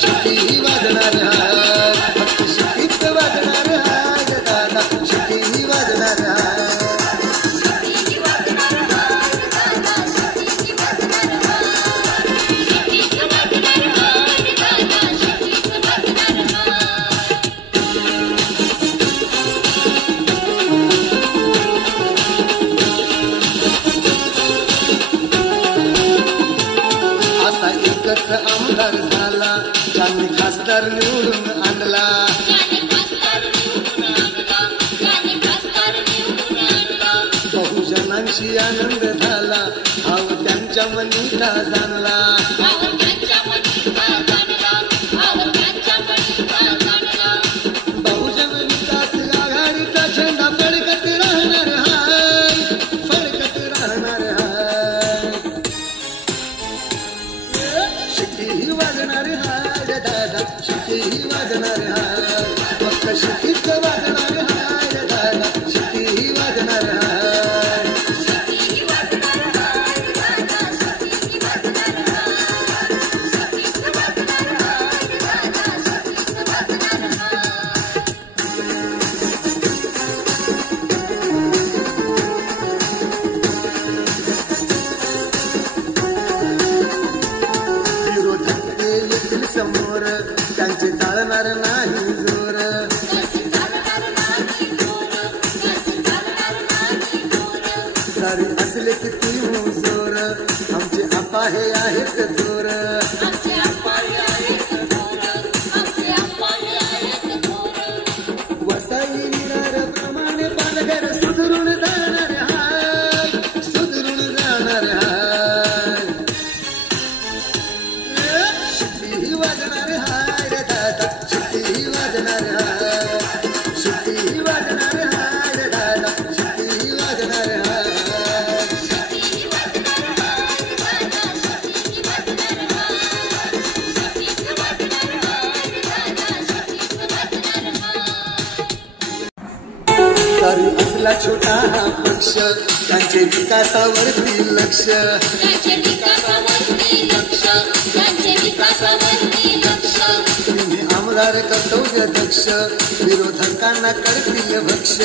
शिट्टी वाजणार हाय, फक्त शिट्टीच वाजणार हाय दादा, शिट्टी वाजणार हाय. आमदार झाला ज्यांनी खासदार निवडून आणला, बहुजनांशी आनंद झाला भाव त्यांच्या मनीला जाणला. बहुजन विकास आघाडीचा झेंडा फडकत राहणार हाय, फडकत राहणार हाय. शिट्टी वाजणार हाय दादा, शिट्टी वाजणार हाय, फक्त शिट्टीच वाजणार हाय दादा, शिट्टी वाजणार हाय. समोर त्यांचे चालणार नाही जोर, सारी असले किती मुजोर आमचे आपा हे आहेत जोर. वसाई विरार प्रमाणे पालघर सुधरून जाणार हाय, सुधरून जाणार हाय. शिट्टी वाजणार हाय दादा, शिट्टी वाजणार हाय, शिट्टी वाजणार हाय दादा, शिट्टी वाजणार हाय. सारी असला छोटा हा पक्ष त्यांचे विकासावरती लक्ष, तुम्ही आमदार कर्तव्य दक्ष विरोधकांना करतील भक्ष.